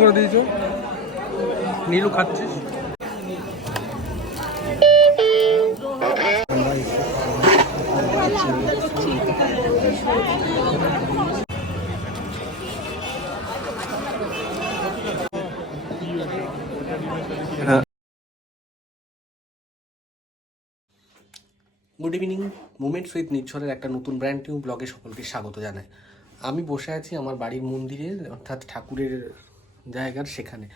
করে দিয়েছ? নীলু, খাচ্ছিস? গুড ইভিনিং মুমেন্টস উইথ নিচ্ছরের একটা নতুন ব্র্যান্ড নিউ ব্লগে সকলকে স্বাগত জানাই। আমি বসে আছি আমার বাড়ির মন্দিরের অর্থাৎ ঠাকুরের জায়গার সেখানে।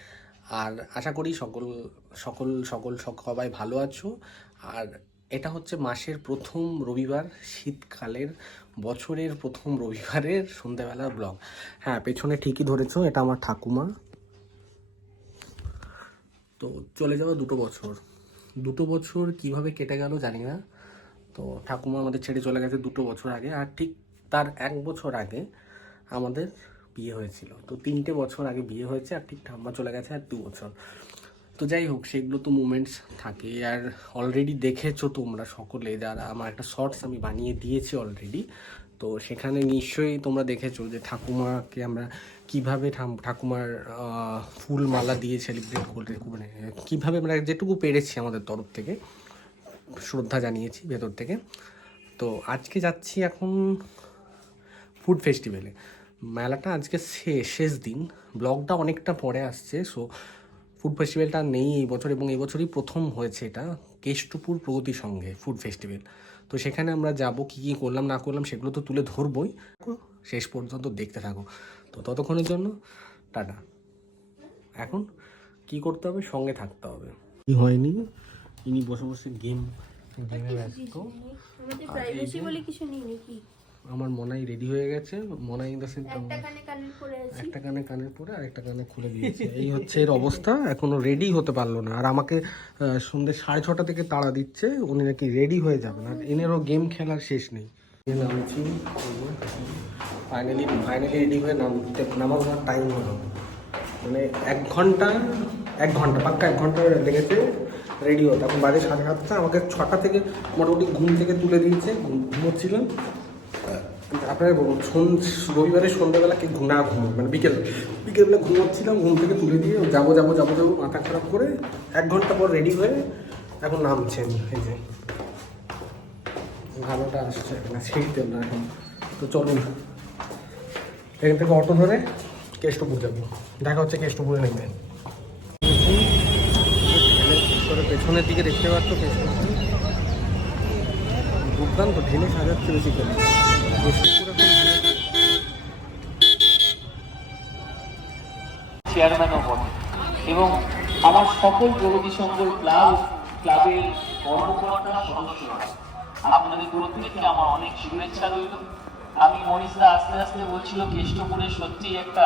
আর আশা করি সকল সকল সকল সবাই ভালো আছো। আর এটা হচ্ছে মাসের প্রথম রবিবার, শীতকালের বছরের প্রথম রবিবারের সন্ধ্যাবেলার ব্লগ হ্যাঁ পেছনে ঠিকই ধরেছো, এটা আমার ঠাকুমা। তো চলে যাওয়া দুটো বছর। দুটো বছর কীভাবে কেটে গেল জানি না। তো ঠাকুমা আমাদের ছেড়ে চলে গেছে দুটো বছর আগে। আর ঠিক তার এক বছর আগে আমাদের বিয়ে হয়েছিল। তো তিনটে বছর আগে বিয়ে হয়েছে আর ঠিক ঠাম্মা চলে গেছে আর দু বছর। তো যাই হোক, সেগুলো তো মুমেন্টস থাকে। আর অলরেডি দেখেছ তোমরা সকলে যারা আমার একটা শর্টস আমি বানিয়ে দিয়েছি অলরেডি তো সেখানে নিশ্চয়ই তোমরা দেখেছ যে ঠাকুমাকে আমরা কীভাবে ঠাকুমার ফুল মালা দিয়ে সেলিব্রেট করে মানে কীভাবে আমরা যেটুকু পেরেছি আমাদের তরফ থেকে। শ্রদ্ধা জানিয়েছি ভেতর থেকে। তো আজকে যাচ্ছি এখন ফুড ফেস্টিভ্যালে মেলাটা আজকে শেষ শেষ দিন। ব্লগটা অনেকটা পরে আসছে সো ফুড ফেস্টিভ্যালটা নেই এই বছর এবং এবছরই প্রথম হয়েছে এটা কেষ্টপুর প্রগতি সঙ্গে ফুড ফেস্টিভ্যাল তো সেখানে আমরা যাব কী কী করলাম না করলাম সেগুলো তো তুলে ধরবই। শেষ পর্যন্ত দেখতে থাকো। তো ততক্ষণের জন্য টাটা। এখন কি করতে হবে? সঙ্গে থাকতে হবে। কি হয়নি? ইনি বসে বসে গেম গেমে ব্যস্ত। আমাদের প্রাইভেসি বলে কিছু নেই নাকি? আমার মনাই রেডি হয়ে গেছে। মনাই ইন দ্য সেন্স একটা কানে কানের পরে আর একটা কানে খুলে দিয়েছে। এই হচ্ছে এর অবস্থা এখনও রেডি হতে পারল না। আর আমাকে সন্ধ্যে সাড়ে ছটা থেকে তাড়া দিচ্ছে উনি নাকি রেডি হয়ে যাবেন। আর এনেরও গেম খেলার শেষ নেই। নামছি ফাইনালি ফাইনালি রেডি হয়ে নামতে নামার টাইম হলো। মানে এক ঘণ্টা এক ঘণ্টা পাক্কা এক ঘণ্টা লেগেছে রেডি হতে এখন বাজে সাড়ে সাতটা আমাকে ছটা থেকে মোটামুটি ঘুম থেকে তুলে দিয়েছে। ঘুম- ঘুমোচ্ছিলাম। আপনারা বলুন রবিবারে সন্ধ্যাবেলা কি ঘুম না ঘুম মানে বিকেল বিকেলবেলা ঘুমোচ্ছিলাম, ঘুম থেকে তুলে দিয়ে যাব যাব যাব যাব, মাথা খারাপ করে এক ঘণ্টা পর রেডি হয়ে এখন নামছেন, এই যে। ভালোটা আসছে, না ছিঁড়তেন না এখন। তো চলুন, এখান থেকে অটো ধরে কেষ্টপুর যাব। দেখা হচ্ছে কেষ্টপুরে নেমে। পেছনের দিকে দেখতে পাচ্ছ কেষ্টপুর। দুর্দান্ত, ঢেলে সাজাচ্ছে বেশি করে চেয়ারম্যানও বটে এবং আমার সকল প্রগতি সংঘর ক্লাব ক্লাবের কর্মকর্তা সদস্যরা আপনাদের প্রত্যেককে আমার অনেক শুভেচ্ছা রইল। আমি মনীষদা আস্তে আস্তে বলছিল কেষ্টপুরে সত্যিই একটা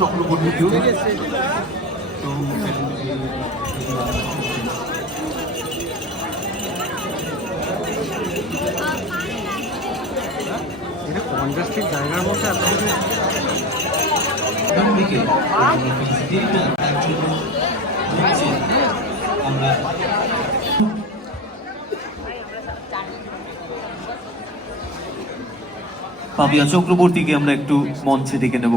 চক্রবর্তী। কনজাস্টেড জায়গার মধ্যে এত কিছু? পাপিয়া চক্রবর্তীকে আমরা একটু মঞ্চে ডেকে নেব।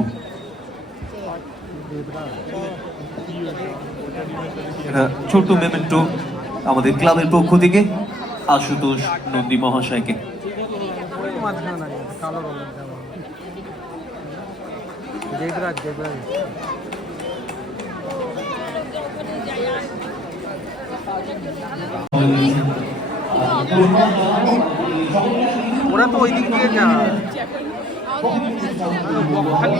ছোট্ট মেমেন্টো আমাদের ক্লাবের পক্ষ থেকে আশুতোষ নন্দী মহাশয়কে। মাঝখানে কালো রঙের জামা জেবরাজ জেবরাজ ওরা তো ওই দিক দিয়ে যায় বকখালি।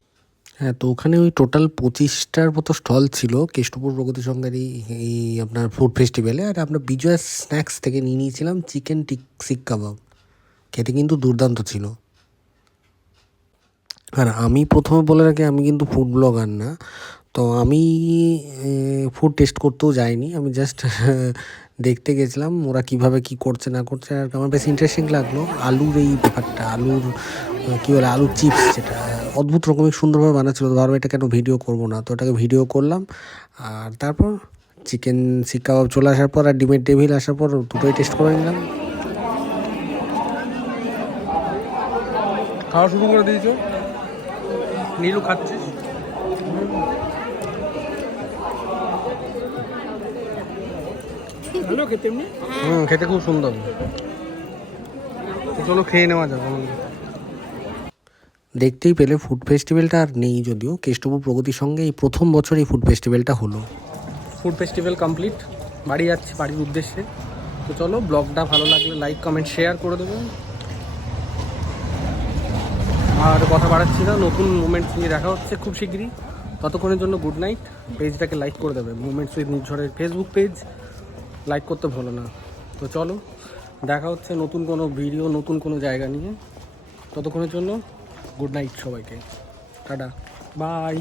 হ্যাঁ তো ওখানে ওই টোটাল পঁচিশটার মতো স্টল ছিল। কেষ্টপুর প্রগতি সংঘের এই আপনার ফুড ফেস্টিভ্যালে আর আমরা বিজয় স্ন্যাক্স থেকে নিয়ে নিয়েছিলাম চিকেন টিক শিক কাবাব খেতে কিন্তু দুর্দান্ত ছিল। আর আমি প্রথমে বলে রাখি, আমি কিন্তু ফুড ব্লগার না। তো আমি ফুড টেস্ট করতেও যাইনি। আমি জাস্ট দেখতে গেছিলাম, ওরা কীভাবে কি করছে না করছে। আর আমার বেশ ইন্টারেস্টিং লাগল। আলুর এই ব্যাপারটা, আলুর কী বলে আলুর চিপস যেটা অদ্ভুত রকমের সুন্দরভাবে বানাচ্ছিল। তো ভাবলাম এটা কেন ভিডিও করব না? তো ওটাকে ভিডিও করলাম আর তারপর চিকেন শিক কাবাব চলে আসার পর আর ডিমের টেবিল আসার পর দুটোই টেস্ট করে নিলাম। খাওয়া শুরু করে দিয়েছ? নীলু খাচ্ছিস? খেতে হুম। খেতে খুব সুন্দর। চলো খেয়ে নেওয়া যাবে দেখতেই পেলে ফুড ফেস্টিভ্যালটা আর নেই যদিও। কেষ্টপুর প্রগতির সঙ্গে এই প্রথম বছর এই ফুড ফেস্টিভ্যালটা হলো। ফুড ফেস্টিভ্যাল কমপ্লিট বাড়ি যাচ্ছে বাড়ির উদ্দেশ্যে। তো চলো ব্লগটা ভালো লাগলে লাইক কমেন্ট শেয়ার করে দেবে। আর কথা বাড়াচ্ছি না, নতুন মুভমেন্টস নিয়ে দেখা হচ্ছে খুব শীঘ্রই ততক্ষণের জন্য গুড নাইট পেজটাকে লাইক করে দেবে। মুভমেন্টস উইথ নির্ঝরের ফেসবুক পেজ লাইক করতে ভুলো না। তো চলো, দেখা হচ্ছে নতুন কোনো ভিডিও নতুন কোনো জায়গা নিয়ে। ততক্ষণের জন্য গুড নাইট সবাইকে। টাটা। বাই